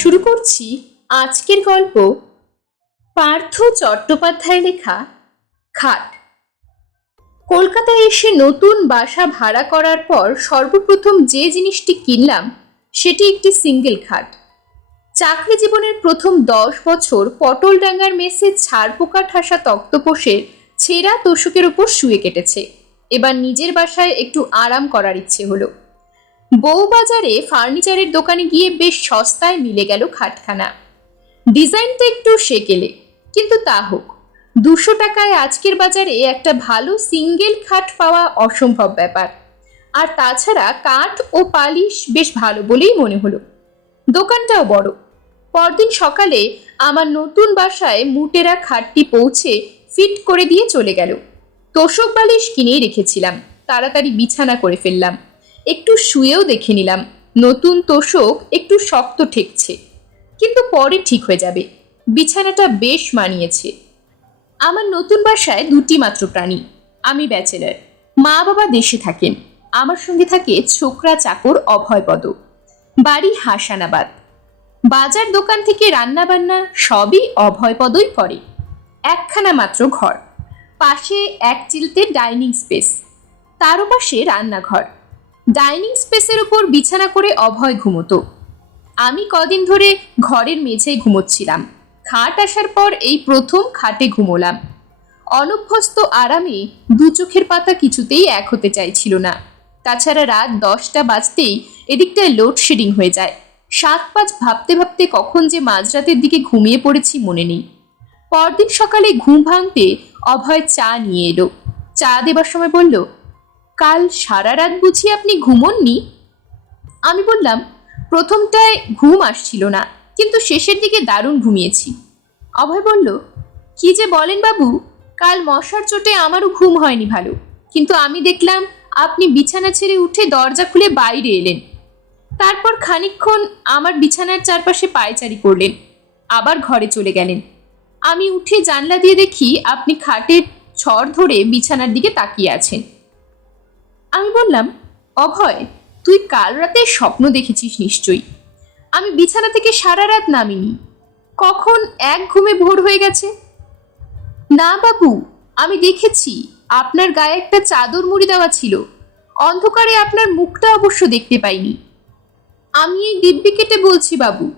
শুরু করছি আজকের গল্প পার্থ চট্টোপাধ্যায় লেখা খাট। কলকাতায় এসে নতুন বাসা ভাড়া করার পর সর্বপ্রথম যে জিনিসটি কিনলাম, সেটি একটি সিঙ্গেল খাট। চাকরি জীবনের প্রথম দশ বছর পটল পটলডাঙ্গার মেসে ছাড় পোকা ঠাসা তক্তপোষের ছেঁড়া তোষকের উপর শুয়ে কেটেছে। এবার নিজের বাসায় একটু আরাম করার ইচ্ছে হলো। বউবাজারে ফার্নিচারের দোকানে গিয়ে বেশ সস্তায় মিলে গেল খাটখানা। ডিজাইনটা একটু সেকেলে, কিন্তু তা হোক। দুশো টাকায় আজকের বাজারে একটা ভালো সিঙ্গেল খাট পাওয়া অসম্ভব ব্যাপার। আর তাছাড়া কাঠ ও পালিশ বেশ ভালো বলেই মনে হলো। দোকানটাও বড়। পরদিন সকালে আমার নতুন বাসায় মুটেরা খাটটি পৌঁছে ফিট করে দিয়ে চলে গেল। তোষক বালিশ কিনেই রেখেছিলাম। তাড়াতাড়ি বিছানা করে ফেললাম। একটু শুয়েও দেখে নিলাম। নতুন তোষক একটু শক্ত ঠেকছে। কিন্তু পরে ঠিক হয়ে যাবে। বিছানাটা বেশ মানিয়েছে। আমার নতুন বাসায় দুটি মাত্র প্রাণী। আমি ব্যাচেলার। মা বাবা দেশে থাকেন। আমার সঙ্গে থাকে ছোকরা চাকর অভয়পদ। বাড়ি হাসানাবাদ। বাজার দোকান থেকে রান্না বান্না সবই অভয়পদই করে। একখানা মাত্র ঘর। পাশে এক চিলতে ডাইনিং স্পেস। তারও পাশে রান্নাঘর। ডাইনিং স্পেসের উপর বিছানা করে অভয় ঘুমতো। আমি কদিন ধরে ঘরের মেঝেই ঘুমোচ্ছিলাম। খাট আসার পর এই প্রথম খাটে ঘুমোলাম। অনভ্যস্ত আরামে দু চোখের পাতা কিছুতেই এক হতে চাইছিল না। তাছাড়া রাত দশটা বাজতেই এদিকটায় লোডশেডিং হয়ে যায়। সাত পাঁচ ভাবতে ভাবতে কখন যে মাঝরাতের দিকে ঘুমিয়ে পড়েছি মনে নেই। পরদিন সকালে ঘুম ভাঙতে অভয় চা নিয়ে এলো। চা দেবার সময় বলল কাল সারা রাত বুঝি আপনি ঘুমননি? আমি বললাম, প্রথমটায় ঘুম আসছিল না, কিন্তু শেষের দিকে দারুণ ঘুমিয়েছি। অভয় বলল, কি যে বলেন বাবু, কাল মশার চোটে আমারও ঘুম হয়নি ভালো। কিন্তু আমি দেখলাম আপনি বিছানা ছেড়ে উঠে দরজা খুলে বাইরে এলেন। তারপর খানিকক্ষণ আমার বিছানার চারপাশে পায়চারি করলেন, আবার ঘরে চলে গেলেন। আমি উঠে জানলা দিয়ে দেখি আপনি খাটের ছড় ধরে বিছানার দিকে তাকিয়ে আছেন। আমি বললাম, অভয়, তুই কাল রাতে স্বপ্ন দেখেছিস নিশ্চয়ই। আমি বিছানা থেকে সারা রাত নামিনি। কখন এক ঘুমে ভোর হয়ে গেছে? না বাবু, আমি দেখেছি আপনার গায়ে একটা চাদর মুড়ি দেওয়া ছিল। অন্ধকারে আপনার মুখটা অবশ্য দেখতে পাইনি। আমি এই দিব্যি কেটে বলছি বাবু,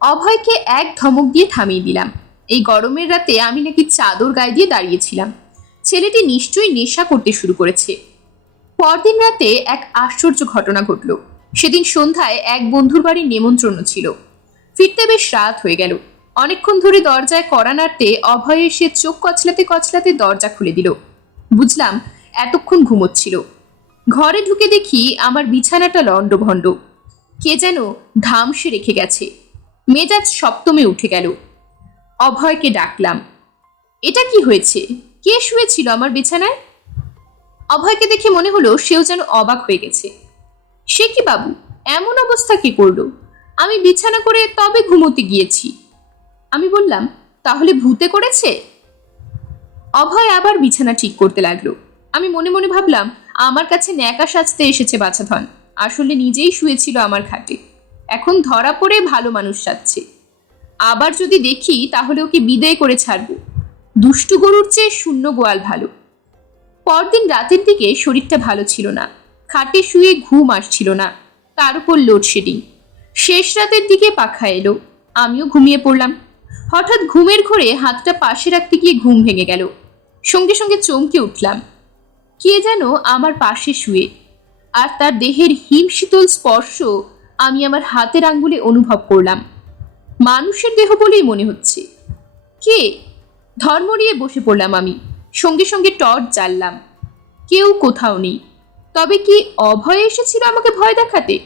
অভয়কে এক ধমক দিয়ে থামিয়ে দিলাম। এই গরমের রাতে আমি নাকি চাদর গায়ে দিয়ে দাঁড়িয়েছিলাম। ছেলেটি নিশ্চয়ই নেশা করতে শুরু করেছে। পরদিন রাতে এক আশ্চর্য ঘটনা ঘটল। সেদিন সন্ধ্যায় এক বন্ধুর বাড়ির নেমন্ত্রণ ছিল। ফিরতে বেশ রাত হয়ে গেল। অনেকক্ষণ ধরে দরজায় কড়া নাড়তে অভয় এসে চোখ কচলাতে কচলাতে দরজা খুলে দিল। বুঝলাম, এতক্ষণ ঘুমোচ্ছিল। ঘরে ঢুকে দেখি আমার বিছানাটা লণ্ডভণ্ড। কে যেন ধামসে রেখে গেছে। মেজাজ সপ্তমে উঠে গেল। অভয়কে ডাকলাম, এটা কি হয়েছে? কে শুয়েছিল আমার বিছানায়? অভয়কে দেখে মনে হলো সেও যেন অবাক হয়ে গেছে। সে কি বাবু? এমন অবস্থা কি করল? আমি বিছানা করে তবে ঘুমোতে গিয়েছি। আমি বললাম, তাহলে ভূতে করেছে? অভয় আবার বিছানা ঠিক করতে লাগল। আমি মনে মনে ভাবলাম, আমার কাছে ন্যাকা সাজতে এসেছে বাছাধন। আসলে নিজেই শুয়েছিল আমার খাটে। এখন ধরা পড়ে ভালো মানুষ সাজছে। আবার যদি দেখি, তাহলে ওকে বিদায় করে ছাড়বো। দুষ্টু গরুর চেয়ে শূন্য গোয়াল ভালো। পরদিন রাতের দিকে শরীরটা ভালো ছিল না। খাটে শুয়ে ঘুম আসছিল না। তার উপর লোডশেডিং শেষ রাতের দিকে পাখা এলো। আমিও ঘুমিয়ে পড়লাম। হঠাৎ ঘুমের ঘোরে হাতটা পাশে রাখতে গিয়ে ঘুম ভেঙে গেল। সঙ্গে সঙ্গে চমকে উঠলাম। কে যেন আমার পাশে শুয়ে। আর তার দেহের হিম শীতল স্পর্শ আমি আমার হাতের আঙ্গুলে অনুভব করলাম। মানুষের দেহ বলেই মনে হচ্ছে। কে? ধর্ম নিয়ে বসে পড়লাম আমি। সঙ্গে সঙ্গে টর্চ জ্বাললাম। কেউ কোথাও নেই। তবে কি অভয় এসেছিল আমাকে ভয় দেখাতে?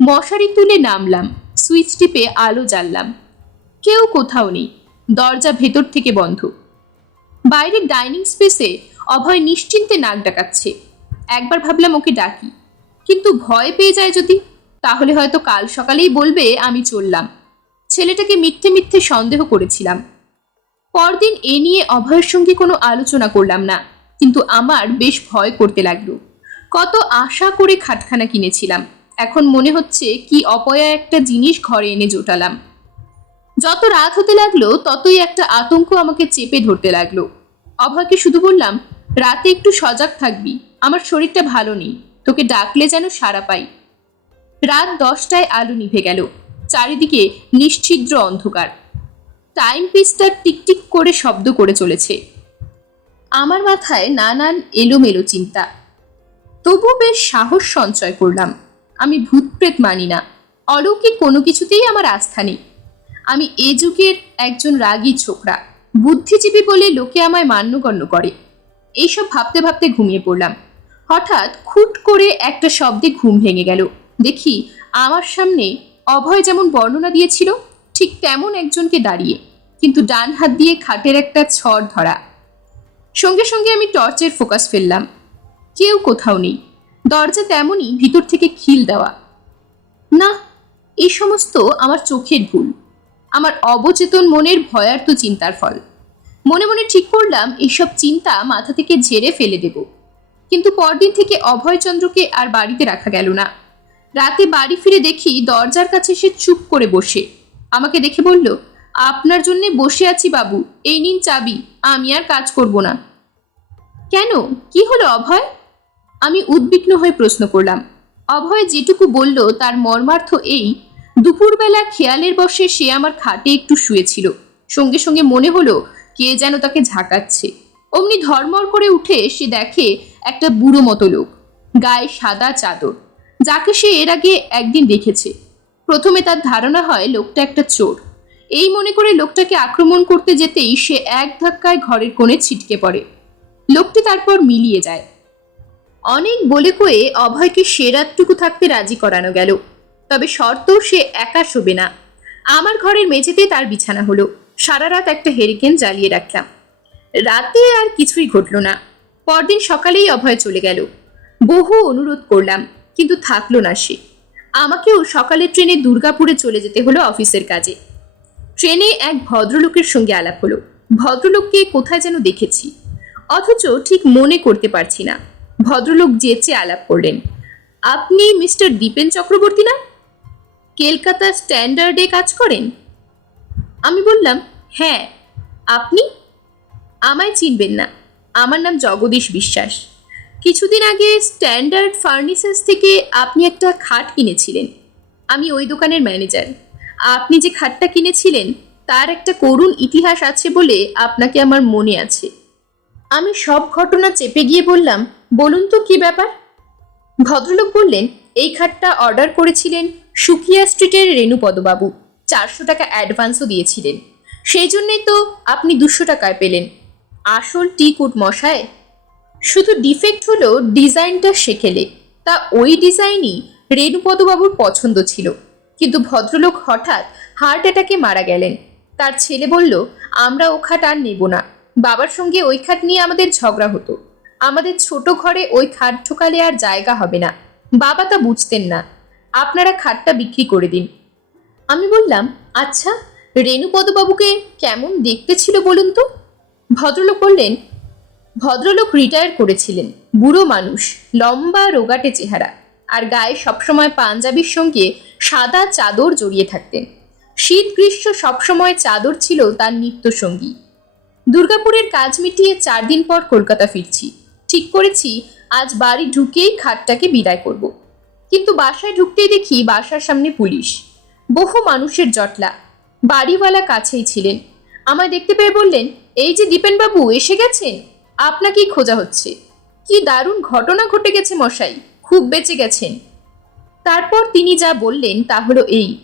মশারি তুলে নামলাম, সুইচ টিপে আলো জ্বাললাম। কেউ কোথাও নেই, দরজা ভেতর থেকে বন্ধ। বাইরের ডাইনিং স্পেসে অভয় নিশ্চিন্তে নাক ডাকাচ্ছে। একবার ভাবলাম ওকে ডাকি, কিন্তু ভয় পেয়ে যায় যদি, তাহলে হয়তো কাল সকালেই বলবে আমি চললাম। ছেলেটাকে মিথ্যে মিথ্যে সন্দেহ করেছিলাম। পরদিন এ নিয়ে অভয়ের সঙ্গে কোনো আলোচনা করলাম না, কিন্তু আমার বেশ ভয় করতে লাগল। কত আশা করে খাটখানা কিনেছিলাম। এখন মনে হচ্ছে কি অপয়া একটা জিনিস ঘরে এনে জোটালাম। যত রাত হতে লাগল, ততই একটা আতঙ্ক আমাকে চেপে ধরতে লাগল। অভয়কে শুধু বললাম, রাতে একটু সজাগ থাকবি, আমার শরীরটা ভালো নেই, তোকে ডাকলে যেন সাড়া পাই। রাত দশটায় আলো নিভে গেল। চারিদিকে নিশ্ছিদ্র অন্ধকার। টাইম পিসটা টিকটিক করে শব্দ করে চলেছে। আমার মাথায় নানান এলোমেলো চিন্তা। তবু বেশ সাহস সঞ্চয় করলাম। আমি ভূতপ্রেত মানি না। অলৌকিক কোনো কিছুতেই আমার আস্থা নেই। আমি এ যুগের একজন রাগী ছোকরা, বুদ্ধিজীবী বলে লোকে আমায় মান্যগণ্য করে। এইসব ভাবতে ভাবতে ঘুমিয়ে পড়লাম। হঠাৎ খুট করে একটা শব্দে ঘুম ভেঙে গেল। দেখি, আমার সামনে অভয় যেমন বর্ণনা দিয়েছিল ঠিক তেমন একজনকে দাঁড়িয়ে, কিন্তু ডান হাত দিয়ে খাটের একটা ছড় ধরা। সঙ্গে সঙ্গে আমি টর্চের ফোকাস ফেললাম। কেউ কোথাও নেই। দরজা তেমনই ভিতর থেকে খিল দেওয়া। না এই সমস্ত আমার চোখের ভুল। আমার অবচেতন মনের ভয়ার্ত চিন্তার ফল। মনে মনে ঠিক করলাম এইসব চিন্তা মাথা থেকে ঝেড়ে ফেলে দেব। কিন্তু পরদিন থেকে অভয়চন্দ্রকে আর বাড়িতে রাখা গেল না। রাতে বাড়ি ফিরে দেখি দরজার কাছে সে চুপ করে বসে। আমাকে দেখে বলল, আপনার জন্যে বসে আছি বাবু, এই নিন চাবি, আমি আর কাজ করব না। কেন? কি হলো অভয়? আমি উদ্বিগ্ন হয়ে প্রশ্ন করলাম। অভয় যেটুকু বলল তার মর্মার্থ এই, দুপুরবেলা খেয়ালের বসে সে আমার খাটে একটু শুয়েছিল। সঙ্গে সঙ্গে মনে হলো, কে যেন তাকে ঝাঁকাচ্ছে। অমনি ধর্মর করে উঠে সে দেখে একটা বুড়ো মতো লোক, গায়ে সাদা চাদর, যাকে সে এর আগে একদিন দেখেছে। প্রথমে তার ধারণা হয় লোকটা একটা চোর। এই মনে করে লোকটাকে আক্রমণ করতে যেতেই সে এক ধাক্কায় ঘরের কোণে ছিটকে পড়ে। লোকটি তারপর মিলিয়ে যায়। অনেক বলে কয়ে অভয়কে সে রাতটুকু থাকতে রাজি করানো গেল। তবে শর্ত সে একা শোবে না। আমার ঘরের মেঝেতে তার বিছানা হলো। সারা রাত একটা হেরিকেন জ্বালিয়ে রাখলাম। রাতে আর কিছুই ঘটল না। পরদিন সকালেই অভয় চলে গেল। বহু অনুরোধ করলাম, কিন্তু থাকল না সে। আমাকেও সকালের ট্রেনে দুর্গাপুরে চলে যেতে হলো অফিসের কাজে। ট্রেনে এক ভদ্রলোকের সঙ্গে আলাপ হলো। ভদ্রলোককে কোথায় যেন দেখেছি। অথচ ঠিক মনে করতে পারছি না। ভদ্রলোক যেচে আলাপ করলেন। আপনি মিস্টার দীপেন চক্রবর্তী না? কলকাতা স্ট্যান্ডার্ডে কাজ করেন? আমি বললাম হ্যাঁ আপনি? আমায় চিনবেন না। আমার নাম জগদীশ বিশ্বাস। কিছুদিন আগে স্ট্যান্ডার্ড ফার্নিচার্স থেকে আপনি একটা খাট কিনেছিলেন। আমি ওই দোকানের ম্যানেজার আপনি যে খাটটা কিনেছিলেন, তার একটা করুণ ইতিহাস আছে বলে আপনাকে আমার মনে আছে। আমি সব ঘটনা চেপে গিয়ে বললাম, বলুন তো কি ব্যাপার? ভদ্রলোক বললেন, এই খাটটা অর্ডার করেছিলেন সুকিয়া স্ট্রিটের রেণুপদবাবু। চারশো টাকা অ্যাডভান্সও দিয়েছিলেন। সেই জন্যই তো আপনি দুশো টাকায় পেলেন। আসল টি কুট মশায় শুধু ডিফেক্ট হলো ডিজাইনটা শেখেলে। তা ওই ডিজাইনই রেণুপদবাবুর পছন্দ ছিল। কিন্তু ভদ্রলোক হঠাৎ হার্ট অ্যাটাকে মারা গেলেন। তার ছেলে বলল, আমরা ও খাট আর নেব না। বাবার সঙ্গে ওই খাট নিয়ে আমাদের ঝগড়া হতো। আমাদের ছোট ঘরে ওই খাট ঢোকালে আর জায়গা হবে না। বাবা তা বুঝতেন না। আপনারা খাটটা বিক্রি করে দিন। আমি বললাম আচ্ছা রেণুপদবাবুকে কেমন দেখতে ছিল বলুন তো? ভদ্রলোক বললেন ভদ্রলোক রিটায়ার করেছিলেন। বুড়ো মানুষ, লম্বা রোগাটে চেহারা আর গায়ে সবসময় পাঞ্জাবির সঙ্গে সাদা চাদর জড়িয়ে থাকতেন। শীত গ্রীষ্ম সবসময় চাদর ছিল তার নিত্যসঙ্গী। দুর্গাপুরের কাজ মিটিয়ে চার দিন পর কলকাতা ফিরছি। ঠিক করেছি, আজ বাড়ি ঢুকেই খাটটাকে বিদায় করব। কিন্তু বাসায় ঢুকতেই দেখি বাসার সামনে পুলিশ। বহু মানুষের জটলা। বাড়িওয়ালা কাছেই ছিলেন। আমায় দেখতে পেয়ে বললেন, এই যে দীপেনবাবু, এসে গেছেন? আপনাকেই খোঁজা হচ্ছে। কি দারুণ ঘটনা ঘটে গেছে মশাই, খুব বেঁচে গেছেন। তারপর তিনি যা বললেন তা হলো এই।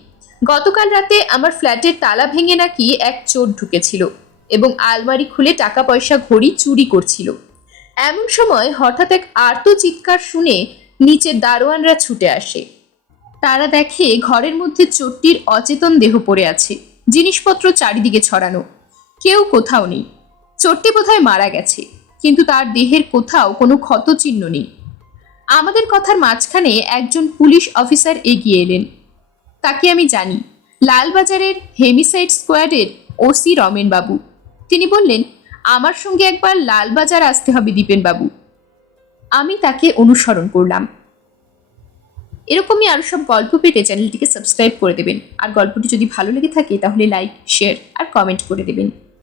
গতকাল রাতে আমার ফ্ল্যাটের তালা ভেঙে নাকি এক চোর ঢুকেছিল এবং আলমারি খুলে টাকা পয়সা ঘড়ি চুরি করছিল। এমন সময় হঠাৎ এক আর্ত চিৎকার শুনে নিচে দারোয়ানরা ছুটে আসে। তারা দেখে ঘরের মধ্যে চোরটির অচেতন দেহ পড়ে আছে, জিনিসপত্র চারিদিকে ছড়ানো, কেউ কোথাও নেই। চোরটি বোধহয় মারা গেছে। কিন্তু তার দেহের কোথাও কোনো ক্ষত চিহ্ন নেই। আমাদের কথার মাঝখানে একজন পুলিশ অফিসার এগিয়ে এলেন। তাকে আমি জানি। লালবাজারের হেমিসাইড স্কোয়াডের ওসি রমেনবাবু। তিনি বললেন, আমার সঙ্গে একবার লালবাজার আসতে হবে দীপেনবাবু। আমি তাকে অনুসরণ করলাম। এরকমই আরও সব গল্প পেতে চ্যানেলটিকে সাবস্ক্রাইব করে দেবেন। আর গল্পটি যদি ভালো লেগে থাকে তাহলে লাইক, শেয়ার আর কমেন্ট করে দেবেন।